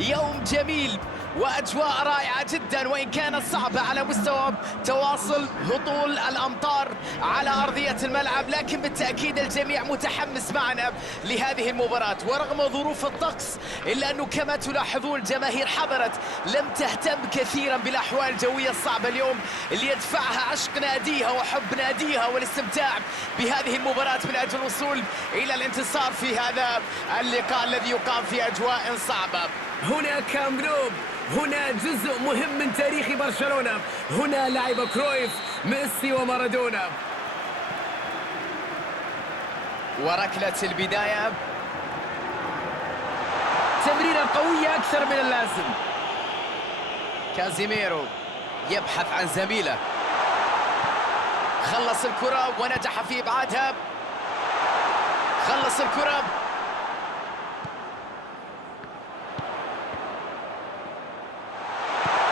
يوم جميل وأجواء رائعة جدا، وإن كانت صعبة على مستوى تواصل هطول الأمطار على أرضية الملعب، لكن بالتأكيد الجميع متحمس معنا لهذه المباراة. ورغم ظروف الطقس إلا أنه كما تلاحظون الجماهير حضرت، لم تهتم كثيرا بالأحوال الجوية الصعبة اليوم اللي يدفعها عشق ناديها وحب ناديها والاستمتاع بهذه المباراة من أجل الوصول إلى الانتصار في هذا اللقاء الذي يقام في أجواء صعبة. هنا كامب نو، هنا جزء مهم من تاريخ برشلونة، هنا لعب كرويف، ميسي ومارادونا. وركلة البداية، تمريرة قوية أكثر من اللازم. كازيميرو يبحث عن زميله، خلص الكرة ونجح في إبعادها، خلص الكرة،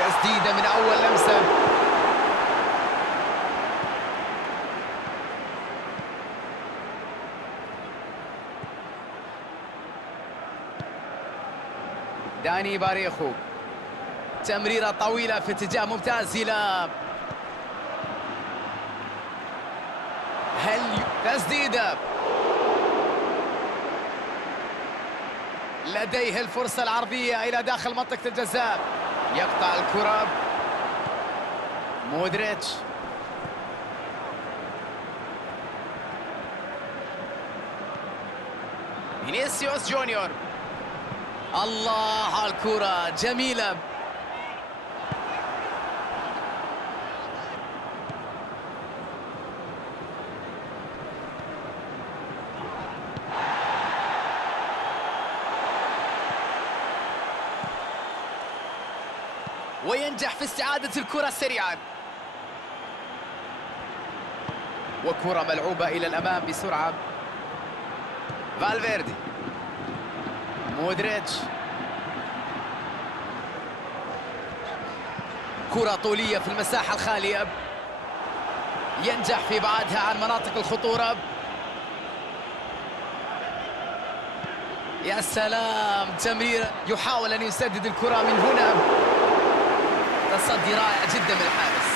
تسديدة من أول لمسة. داني باريخو، تمريرة طويلة في اتجاه ممتاز إلى تسديدة، لديه الفرصة العرضية إلى داخل منطقة الجزاء، يقطع الكرة مودريتش، فينيسيوس جونيور، الله على الكرة جميلة. وينجح في استعادة الكرة سريعا، وكرة ملعوبة إلى الأمام بسرعة. فالفيردي، مودريتش، كرة طولية في المساحة الخالية، ينجح في إبعادها عن مناطق الخطورة. يا سلام، تمرير يحاول أن يسدد الكرة من هنا، تصدي رائع جدا من الحارس،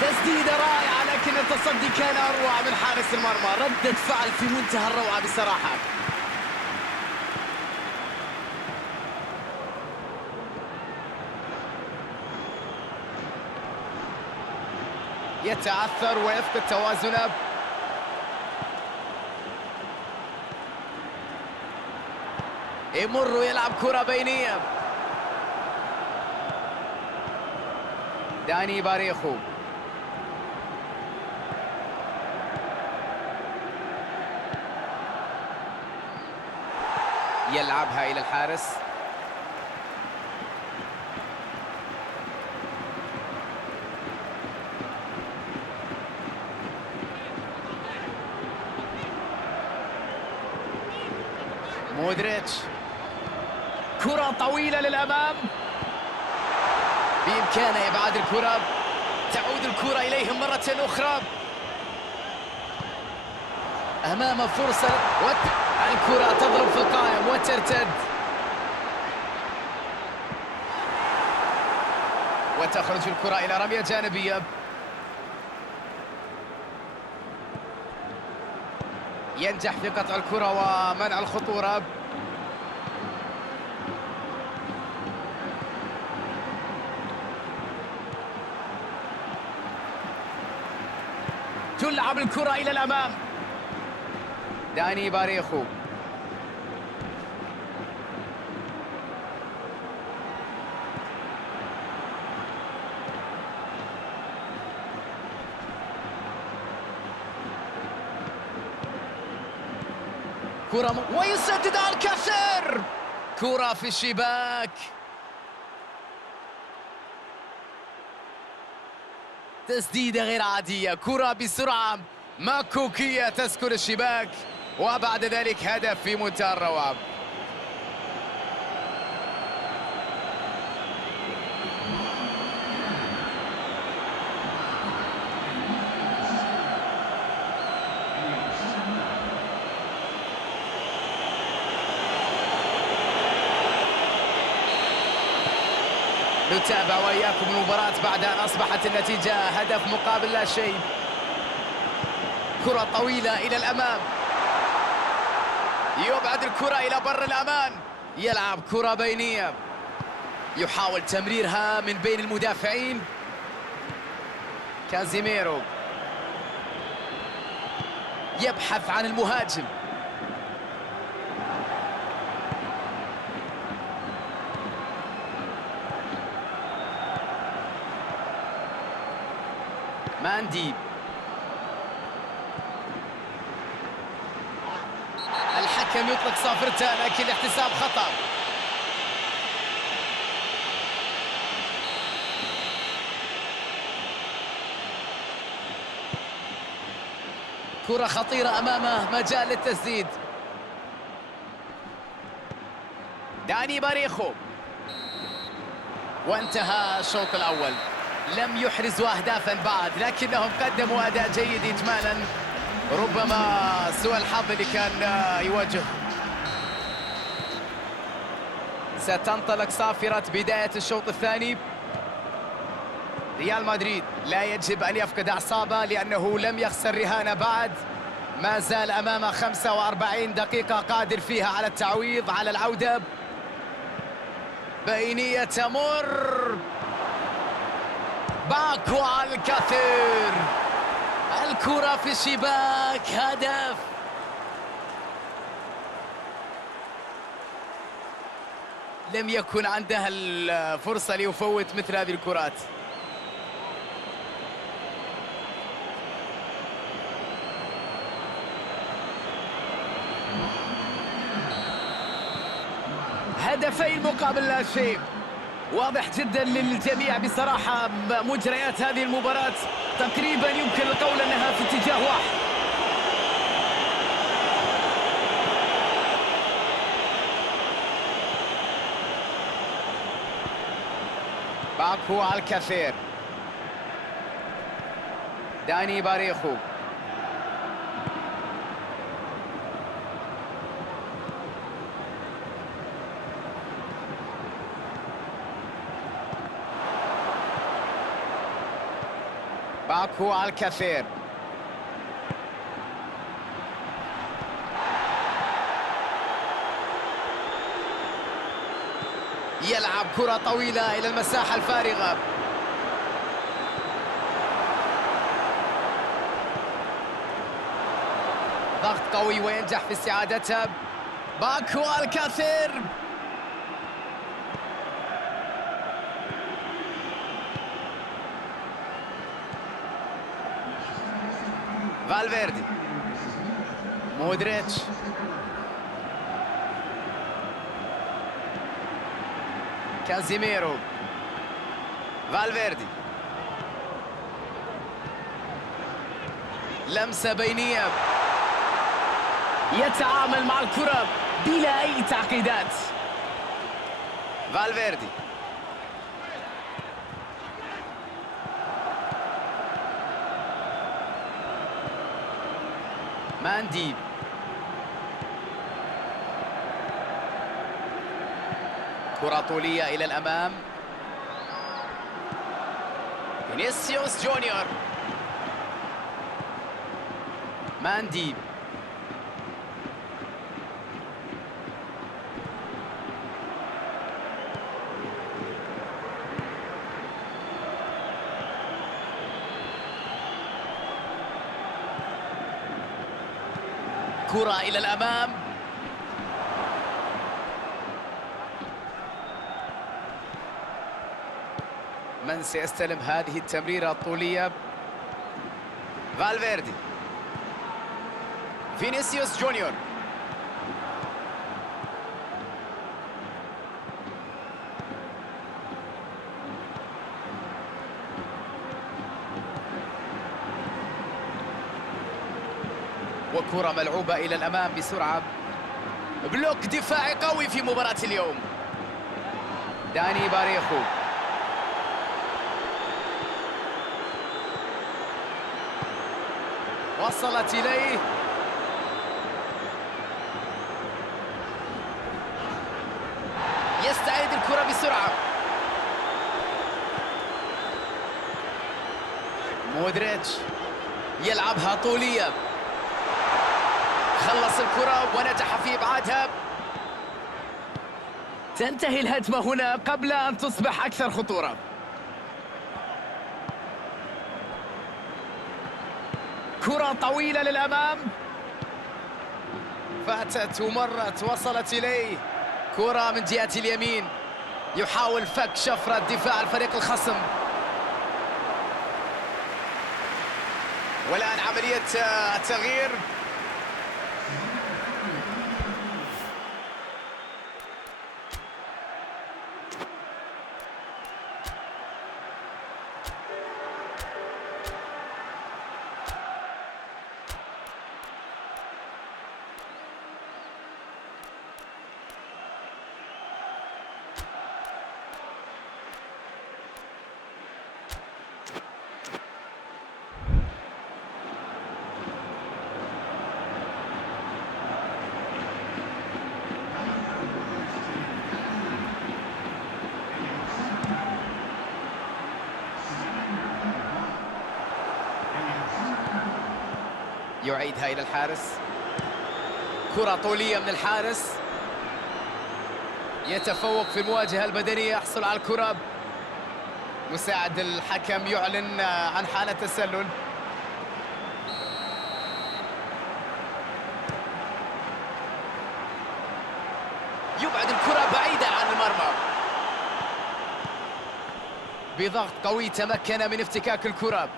تسديدة رائعة، لكن التصدي كان أروع من حارس المرمى، ردة فعل في منتهى الروعة بصراحة. يتعثر ويفقد توازنه، يمر ويلعب كرة بينية. داني باريخو، يلعبها إلى الحارس، مودريتش، كرة طويلة للأمام، بإمكانه إبعاد الكرة، تعود الكرة إليهم مرة أخرى، أمام فرصة، الكرة تضرب في القائم وترتد، وتخرج الكرة إلى رمية جانبية. ينجح في قطع الكرة ومنع الخطورة. تلعب الكرة إلى الأمام، داني باريخو، كرة ويسدد الكسر، كرة في الشباك، تسديدة غير عادية، كرة بسرعة مكوكية تسكن الشباك، وبعد ذلك هدف في منتهى الروعة. نتابع وإياكم المباراة بعد أن أصبحت النتيجة هدف مقابل لا شيء. كرة طويلة إلى الأمام، يبعد الكرة إلى بر الأمان، يلعب كرة بينية، يحاول تمريرها من بين المدافعين. كازيميرو يبحث عن المهاجم، ماندي. الحكم يطلق صافرته لكن الاحتساب خطأ. كرة خطيرة أمامه، مجال للتسديد. داني باريخو، وانتهى الشوط الأول. لم يحرزوا أهدافا بعد، لكنهم قدموا أداء جيد إجمالا، ربما سوء الحظ اللي كان يواجه. ستنطلق صافرة بداية الشوط الثاني. ريال مدريد لا يجب أن يفقد أعصابه لأنه لم يخسر رهانه بعد، ما زال أمامه 45 دقيقة قادر فيها على التعويض، على العودة. بينية تمر، باكو الكثير، الكرة في الشباك، هدف. لم يكن عندها الفرصة ليفوت مثل هذه الكرات. هدفين مقابل لا شيء، واضح جدا للجميع بصراحة. مجريات هذه المباراة تقريبا يمكن القول أنها في اتجاه واحد. باكو الكثير، داني باريخو، باكو الكثير، يلعب كرة طويلة إلى المساحة الفارغة. ضغط قوي وينجح في استعادتها. باكو الكثير، فالفيردي، مودريتش، كازيميرو، فالفيردي، لمسة بينية، يتعامل مع الكرة بلا أي تعقيدات. فالفيردي، ماندي، كرة طولية إلى الأمام. فينيسيوس جونيور، ماندي، كرة إلى الأمام. من سيستلم هذه التمريرة الطولية؟ فالفيردي، فينيسيوس جونيور، وكرة ملعوبة إلى الأمام بسرعة. بلوك دفاعي قوي في مباراة اليوم. داني باريخو، وصلت إليه، يستعيد الكرة بسرعة. مودريتش يلعبها طولية، خلص الكرة ونجح في إبعادها. تنتهي الهجمة هنا قبل أن تصبح أكثر خطورة. كرة طويلة للأمام، فاتت ومرت وصلت إليه. كرة من جهة اليمين، يحاول فك شفرة دفاع الفريق الخصم. والآن عملية التغيير. يعيدها إلى الحارس، كرة طولية من الحارس، يتفوق في المواجهة البدنية، يحصل على الكرة. مساعد الحكم يعلن عن حالة تسلل. يبعد الكرة بعيدة عن المرمى، بضغط قوي تمكن من افتكاك الكرة.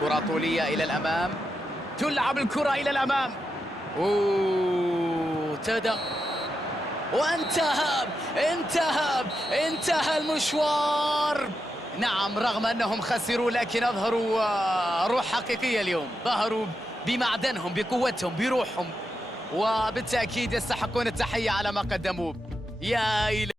كرة طولية إلى الأمام، تلعب الكرة إلى الأمام. انتهى المشوار. نعم، رغم أنهم خسروا لكن أظهروا روح حقيقية اليوم، ظهروا بمعدنهم، بقوتهم، بروحهم، وبالتأكيد يستحقون التحية على ما قدموه. يا إلهي.